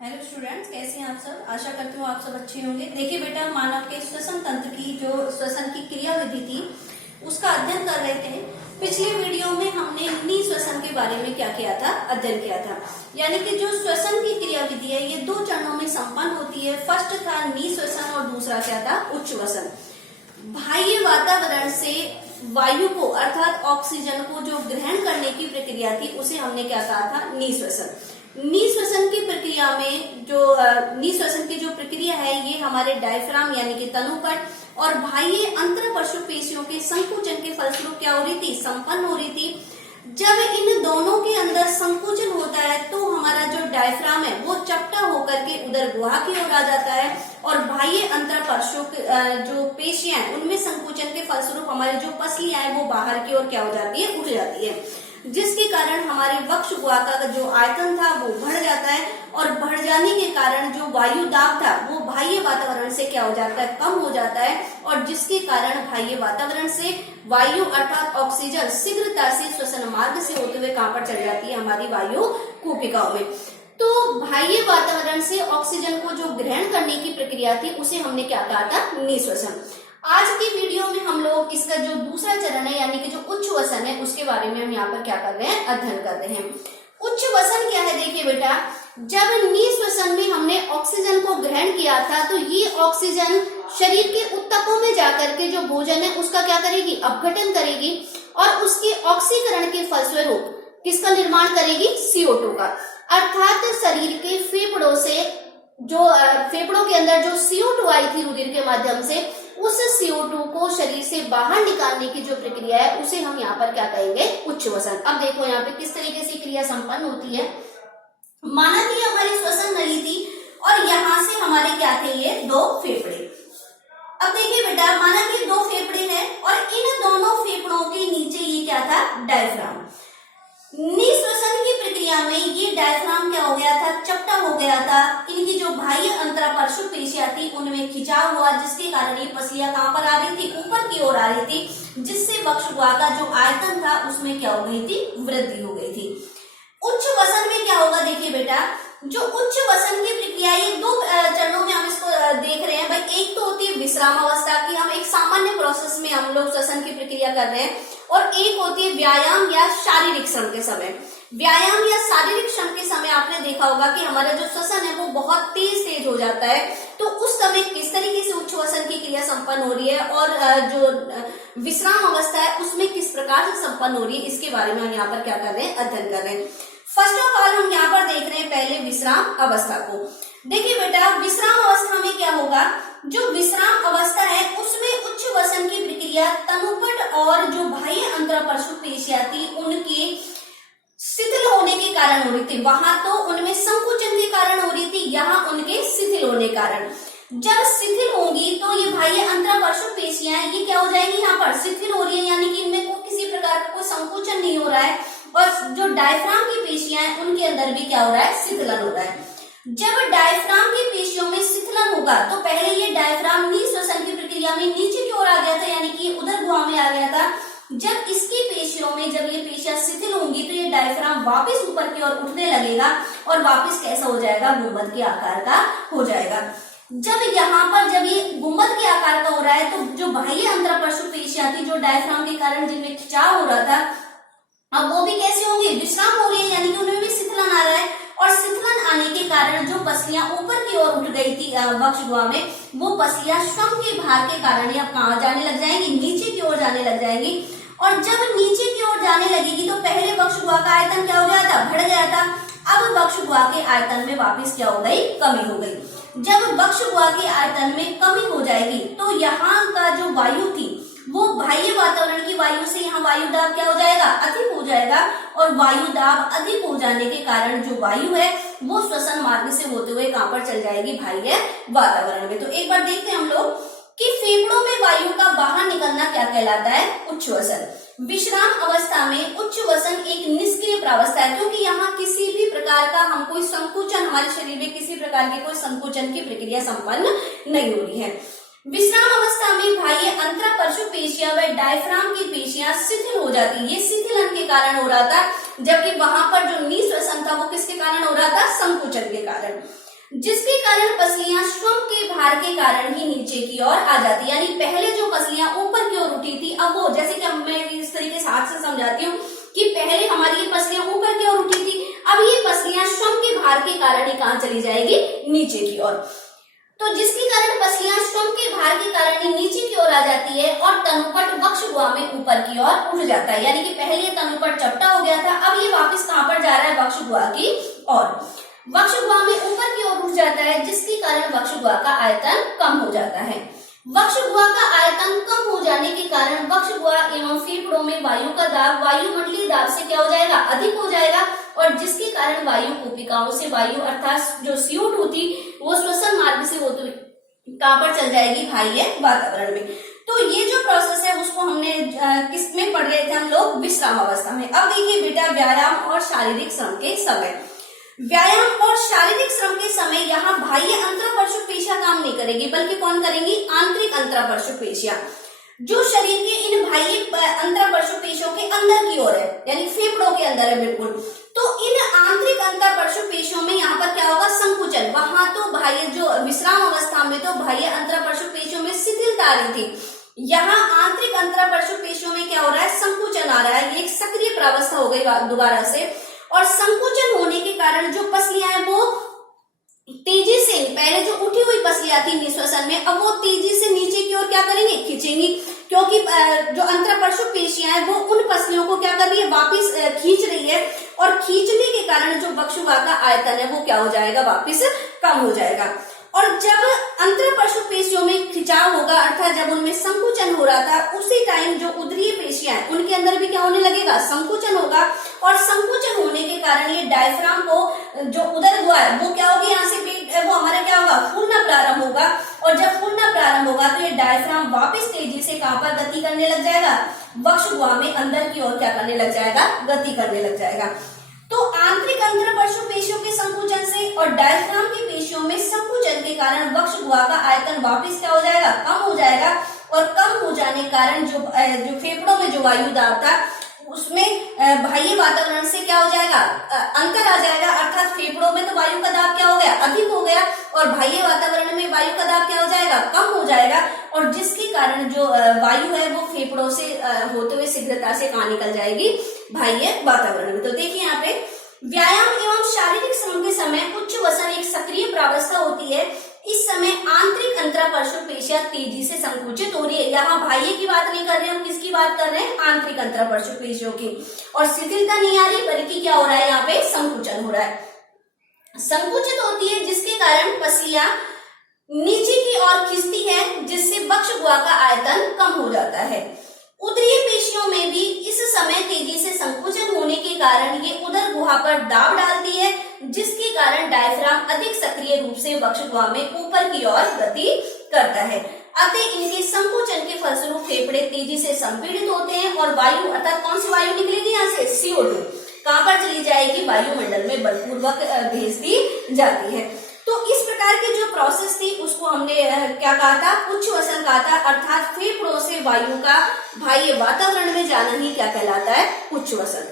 Hello students, कैसे हैं आप सब। आशा करती हूँ आप सब अच्छे होंगे। देखिए बेटा, मानव के श्वसन तंत्र की जो श्वसन की क्रिया विधि थी उसका अध्ययन कर रहे थे। पिछले वीडियो में हमने निःश्वसन के बारे में क्या किया था, अध्ययन किया था। यानी कि जो श्वसन की क्रिया विधि है ये दो चरणों में संपन्न होती है। फर्स्ट था निःश्वसन और दूसरा क्या था, उच्छ्वसन। बाह्य वातावरण से वायु को अर्थात ऑक्सीजन को जो ग्रहण करने की प्रक्रिया थी उसे हमने क्या कहा था, निःश्वसन। निःश्वसन की प्रक्रिया में जो निःश्वसन की जो प्रक्रिया है ये हमारे डायफ्राम यानी कि तनुपट और बाह्य अंतरपर्शु पेशियों के संकुचन के फलस्वरूप क्या हो रही थी, संपन्न हो रही थी। जब इन दोनों के अंदर संकुचन होता है तो हमारा जो डायफ्राम है वो चपटा होकर के उधर गुहा की ओर आ जाता है और बाह्य अंतरपर्शु जो पेशियां हैं उनमें संकुचन के फलस्वरूप हमारी जो पसलियां हैं वो बाहर की ओर क्या हो जाती है, उठ जाती है, जिसके कारण हमारे वक्ष गुहा का जो आयतन था वो बढ़ जाता है और बढ़ जाने के कारण जो वायु दाब था वो बाह्य वातावरण से क्या हो जाता है, कम हो जाता है और जिसके कारण बाह्य वातावरण से वायु अर्थात ऑक्सीजन शीघ्रता से श्वसन मार्ग से होते हुए कहां पर चल जाती है, हमारी वायु कूपिकाओं में। तो बाह्य वातावरण से ऑक्सीजन को जो ग्रहण करने की प्रक्रिया थी उसे हमने क्या कहा था, निःश्वसन। आज की वीडियो में हम लोग इसका जो दूसरा चरण है यानी कि जो उच्छ्वसन है उसके बारे में हम यहाँ पर क्या कर रहे हैं, अध्ययन कर रहे हैं। उच्छ्वसन क्या है, देखिए बेटा, जब निःश्वसन में हमने ऑक्सीजन को ग्रहण किया था तो ये ऑक्सीजन शरीर के ऊतकों में जाकर के जो भोजन है उसका क्या करेगी, अपघटन करेगी और उसके ऑक्सीकरण के फलस्वरूप किसका निर्माण करेगी, CO2 का। अर्थात शरीर के फेफड़ों से जो फेफड़ों के अंदर जो CO2 आई थी रुधिर के माध्यम से, उस CO2 को शरीर से बाहर निकालने की जो प्रक्रिया है उसे हम यहाँ पर क्या कहेंगे, उच्छ्वसन। अब देखो यहाँ पे किस तरीके से क्रिया संपन्न होती है। माना कि हमारी श्वसन नली थी और यहाँ से हमारे क्या थे, ये दो फेफड़े। अब देखिए बेटा, माना कि दो फेफड़े हैं और इन दोनों फेफड़ों के नीचे ये क्या था, डायफ्राम। निःश्वसन की प्रक्रिया में ये डायफ्राम क्या हो गया था, चपटा हो गया था। इनकी जो बाह्य अंतरपर्शु पेशियां थी उनमें खिंचाव हुआ जिसके कारण ये पसलियां कहां पर आ रही थी, ऊपर की ओर आ रही थी, जिससे वक्ष गुहा का जो आयतन था उसमें क्या हो गई थी, वृद्धि हो गई थी। उच्छ्वसन में क्या होगा, देखिए बेटा, जो उच्छ्वसन की प्रक्रिया ये दो चरणों में हम इसको देख रहे हैं। भाई एक तो होती है विश्राम अवस्था की, हम एक सामान्य प्रोसेस में हम लोग श्वसन की प्रक्रिया कर रहे हैं, और एक होती है व्यायाम या शारीरिक श्रम के समय। व्यायाम या शारीरिक श्रम के समय आपने देखा होगा कि हमारा जो श्वसन है वो बहुत तेज हो जाता है। तो उस समय किस तरीके से उच्छ्वसन की क्रिया संपन्न हो रही है और जो विश्राम अवस्था है उसमें किस प्रकार से संपन्न हो रही है, इसके बारे में हम यहाँ पर क्या कर रहे हैं, अध्ययन कर रहे हैं। फर्स्ट ऑफ ऑल हम यहाँ पर देख रहे हैं पहले विश्राम अवस्था को। देखिए बेटा, विश्राम अवस्था में क्या होगा, जो विश्राम अवस्था है उसमें उच्छ्वसन की प्रक्रिया तनुपट और जो बाह्य अंतरपर्शु पेशियां थी उनके शिथिल होने के कारण हो रही थी। वहां तो उनमें संकुचन के कारण हो रही थी, यहाँ उनके शिथिल होने के कारण। जब शिथिल होंगी तो ये बाह्य अंतरपर्शु पेशियां ये क्या हो जाएंगी, यहाँ पर शिथिल हो रही है, यानी कि इनमें किसी प्रकार का कोई संकुचन नहीं हो रहा है और जो डायफ्राम की पेशियां हैं उनके अंदर भी क्या हो रहा है, शिथिलन हो रहा है। जब डायफ्राम की पेशियों में शिथिलन होगा तो पहले ये डायफ्राम निःश्वसन की प्रक्रिया में नीचे की ओर आ गया था, यानी कि उधर गुहा में आ गया था। जब इसकी पेशियों में जब ये पेशियां शिथिल होंगी तो ये डायफ्राम वापस ऊपर की ओर उठने लगेगा और वापस कैसा हो जाएगा, गुंबद के आकार का हो जाएगा। जब यहाँ पर जब ये गुंबद के आकार का हो रहा है तो जो बाह्य अंतरपर्शु पेशियां थी जो डायफ्राम के कारण जिनमें खिंचाव हो रहा था, अब वो भी कैसे होंगे, विश्राम हो रही है, यानी कि उनमें भी शिथिलन आ रहा है और शिथिलन आने के कारण जो पसलियां ऊपर की ओर उठ गई थी वक्ष गुहा में, वो पसलियां श्रम के भार के कारण अब कहाँ जाने लग जाएंगी, नीचे की ओर जाने लग जाएंगी। और जब नीचे की ओर जाने लगेगी तो पहले वक्ष गुहा का आयतन क्या हो गया था, बढ़ गया था। अब वक्ष गुहा के आयतन में वापिस क्या हो गई, कमी हो गई। जब वक्ष गुहा के आयतन में कमी हो जाएगी तो यहाँ का जो वायु थी वो बाह्य वातावरण की वायु से यहाँ वायु दाब क्या हो जाएगा, अधिक हो जाएगा और वायु दाब अधिक हो जाने के कारण जो वायु है वो श्वसन मार्ग से होते हुए कहां पर चल जाएगी, बाह्य वातावरण में। तो एक बार देखते हैं हम लोग कि फेफड़ों में वायु का बाहर निकलना क्या कहलाता है, उच्छ्वसन। विश्राम अवस्था में उच्छ्वसन एक निष्क्रिय प्रावस्था है, क्योंकि यहाँ किसी भी प्रकार का हम कोई संकुचन, हमारे शरीर में किसी प्रकार की कोई संकुचन की प्रक्रिया संपन्न नहीं हो रही है। विश्राम अवस्था में बाह्य अंतरपर्शु पेशियां व डायफ्राम की पेशियां शिथिल हो जाती है। ये शिथिलन के कारण हो रहा था, जबकि वहां पर जो निःश्वसन था वो किसके कारण हो रहा था, संकुचन के कारण। जिसके कारण पसलियां श्वम के भार के कारण ही नीचे की ओर आ जाती है। यानी पहले जो पसलियां ऊपर की ओर उठी थी, अब वो, जैसे कि मैं इस तरीके से हाथ से समझाती हूँ कि पहले हमारी ये पसलियां ऊपर की ओर उठी थी, अब ये पसलियां श्वम के भार के कारण ही कहां चली जाएगी, नीचे की ओर। तो जिसके कारण पसलियां श्वम के भार के कारण ही नीचे की ओर आ जाती है और तनुपट वक्ष गुहा में ऊपर की ओर उठ जाता है। यानी कि पहले तनुपट चपटा हो गया था, अब ये वापस कहां पर जा रहा है, वक्ष गुहा की ओर। वक्ष गुहा में ऊपर की ओर उठ जाता है, जिसके कारण वक्ष गुहा का आयतन कम हो जाता है। वक्ष गुहा का आयतन कम हो जाने के कारण वक्ष गुहा एवं फेफड़ों में वायु का दाब वायुमंडलीय दाब से क्या हो जाएगा, अधिक हो जाएगा, और जिसके कारण वायु कूपिकाओं से वायु अर्थात जो CO2 थी वो श्वसन मार्ग से होती हुई कहां पर चल जाएगी, बाह्य वातावरण में। तो ये जो प्रोसेस है उसको हमने किस में पढ़ रहे थे हम लोग, विश्राम अवस्था में। अब देखिए बेटा, व्यायाम और शारीरिक श्रम के समय। व्यायाम और शारीरिक श्रम के समय यहाँ बाह्य अंतरपरशु पेशियां काम नहीं करेगी, बल्कि कौन करेंगी, आंतरिक अंतरपरशु पेशियां, जो शरीर के इन बाह्य अंतरपरशु पेशियों के अंदर की ओर है, यानी फेफड़ों के अंदर है बिल्कुल। तो इन आंतरिक अंतरपरशु पेशियों में यहाँ पर क्या होगा, संकुचन। वहां तो बाह्य जो विश्राम अवस्था में तो बाह्य अंतरपरशु पेशियों में शिथिलता आ रही थी, यहाँ आंतरिक अंतरपरशु पेशियों में क्या हो रहा है, संकुचन आ रहा है। ये एक सक्रिय प्रावस्था हो गई दोबारा से, और संकुचन होने के कारण जो पसलियां हैं वो तेजी से, पहले जो उठी हुई पसलियां थी निश्वसन में, अब वो तेजी से नीचे की ओर क्या करेंगे, खींचेंगी, क्योंकि जो अंतरपरशु पेशियां हैं वो उन पसलियों को क्या कर रही है, वापिस खींच रही है, और खींचने के कारण जो वक्ष गुहा का आयतन है वो क्या हो जाएगा, वापिस कम हो जाएगा। और जब अंतरपरशु पेशियों में खिंचाव होगा, अर्थात जब उनमें संकुचन हो रहा था, उसी टाइम जो उदरीय पेशियां हैं उनके अंदर भी क्या होने लगेगा, संकुचन होगा, और संकुचन होने के कारण ये डायफ्राम को जो उदर गुहा है वो क्या होगी, यहाँ से पेट वो हमारा क्या होगा, फूलना प्रारंभ होगा, और जब फूलना प्रारंभ होगा तो ये डायफ्राम वापस तेजी से कहां पर गति करने लग जाएगा, वक्ष गुहा में अंदर की ओर क्या करने लग जाएगा, गति करने लग जाएगा। तो आंतरिक अंतरपरशु पेशियों के संकुचन से और डायफ्राम की पेशियों में संकुचन के कारण वक्ष गुहा का आयतन वापस क्या हो जाएगा, कम हो जाएगा, और कम हो जाने के कारण जो फेफड़ों में जो वायु दाब था उसमें बाह्य वातावरण से क्या हो जाएगा, अंतर आ जाएगा, अर्थात फेफड़ों में तो वायु का दाब क्या हो गया, अधिक हो गया, और बाह्य वातावरण में वायु का दाब क्या हो जाएगा, कम हो जाएगा, और जिसके कारण जो वायु है वो फेफड़ों से होते हुए शीघ्रता से कहाँ निकल जाएगी, बाह्य वातावरण में। तो देखिए यहाँ पे व्यायाम एवं शारीरिक श्रम के समय उच्च वसन एक सक्रिय प्रावस्था होती है। इस समय आंतरिक अंतरपरशु पेशियां तेजी से संकुचित हो रही है। यहाँ बाह्य की बात नहीं कर रहे हम, किसकी बात कर रहे हैं, आंतरिक अंतरपरशु पेशियों की, और शिथिलता नहीं आ रही, बल्कि क्या हो रहा है, यहाँ पे संकुचन हो रहा है, संकुचित होती है, जिसके कारण पसलियां नीचे की ओर खिंचती है, जिससे वक्ष गुहा का आयतन कम हो जाता है। उदरीय पेशियों में भी इस समय तेजी से संकुचन होने के कारण ये उदर गुहा पर दाब डालती है, जिसके कारण डायफ्राम अधिक सक्रिय रूप से वक्ष गुहा में ऊपर की ओर गति करता है। अतः इनके संकुचन के फलस्वरूप फेफड़े तेजी से संपीड़ित होते हैं, और वायु अर्थात कौन सी वायु निकलेगी, यहाँ से CO2 कहां पर चली जाएगी, वायुमंडल में बलपूर्वक भेज दी जाती है। तो इस प्रकार की जो प्रोसेस थी उसको हमने क्या कहा था, उच्च वसन कहा था, अर्थात फेफड़ों से वायु का बाह्य वातावरण में जाना ही क्या कहलाता है, उच्च वसन।